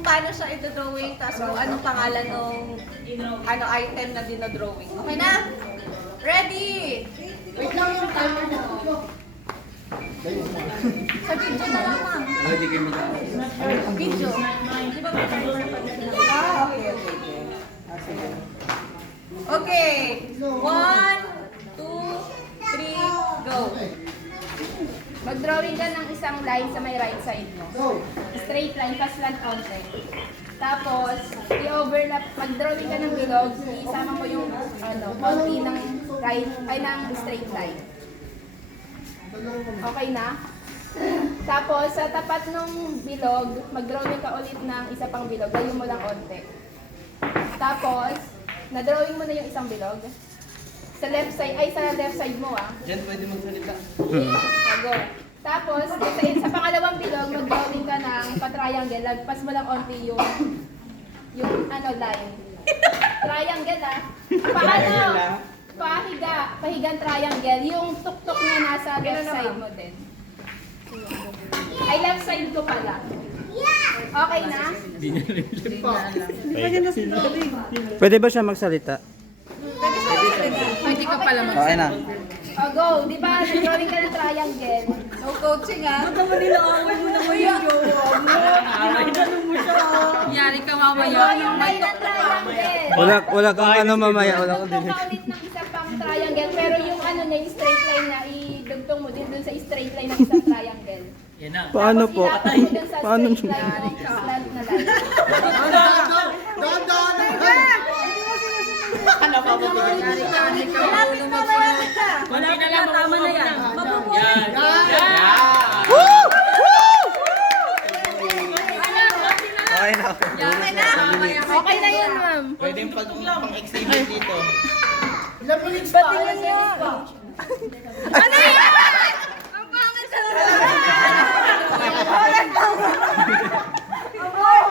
kung paano siya ito-drawing, tapos kung anong pangalan ng item na dinodrawing. Okay na? Ready? Wait lang yung timer na to. Sa video na lang, ma'am. Video. Di ba may timer pa na sila? Okay. Okay. 1, 2, 3, go. Mag-drawing ka ng isang line sa may right side mo. Straight line, paslant konti. Tapos, i-overlap, mag-drawing ka ng bilog, isama mo yung konti ng right, ay ng straight line. Okay na? Tapos, sa tapat ng bilog, mag-drawing ka ulit ng isa pang bilog, layo mo lang konti. Tapos, na-drawing mo na yung isang bilog. Sa left side mo ah. Diyan pwede magsalita. Go. Tapos, sa pangalawang bilog, mag-drawing ka ng pa-triangle. Lagpas mo lang onti yung line. Triangle ah. Paano? Pahigang triangle. Yung tuktok na nasa left side mo din. Ay, left side ko pala. Okay na? Pwede ba siya magsalita? Pwede ka pala Okay na. Go. Di ba, drawing ka ng triangle. No coaching ah. Yari ka mamaya. Go yung line ng triangle. Wala kang ano mamaya. Wala kang Dugtong dinig. ka ulit ng isa pang triangle, pero yung niya, yung straight line na, idugtong mo din dun sa straight line ng isang triangle. Yan na. Paano Tapos po? ilapag mo dun sa Paano? straight line ng slant na line. Wala na lang, tama na yan. Yan. Okay na. Okay na yun, ma'am. Pwede yung pang-exhibit dito. Patingin niya. Ano yan? Ang pangit sa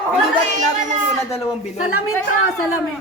Hindi ba sinabi mo muna dalawang bilog? Salamin to, salamin.